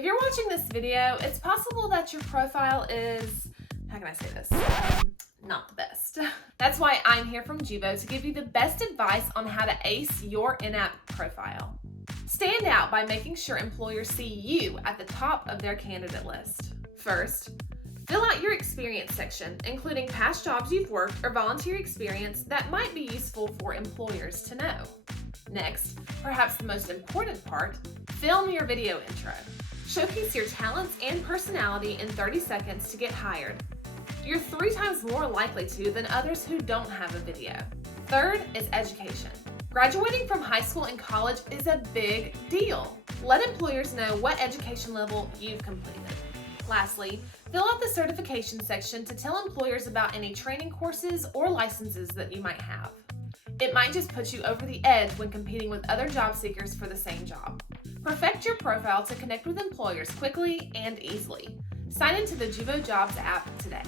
If you're watching this video, it's possible that your profile is, how can I say this? Not the best. That's why I'm here from Juvo to give you the best advice on how to ace your in-app profile. Stand out by making sure employers see you at the top of their candidate list. First, fill out your experience section, including past jobs you've worked or volunteer experience that might be useful for employers to know. Next, perhaps the most important part, film your video intro. Showcase your talents and personality in 30 seconds to get hired. You're 3 times more likely to than others who don't have a video. Third is education. Graduating from high school and college is a big deal. Let employers know what education level you've completed. Lastly, fill out the certification section to tell employers about any training courses or licenses that you might have. It might just put you over the edge when competing with other job seekers for the same job. Perfect your profile to connect with employers quickly and easily. Sign into the Juvo Jobs app today.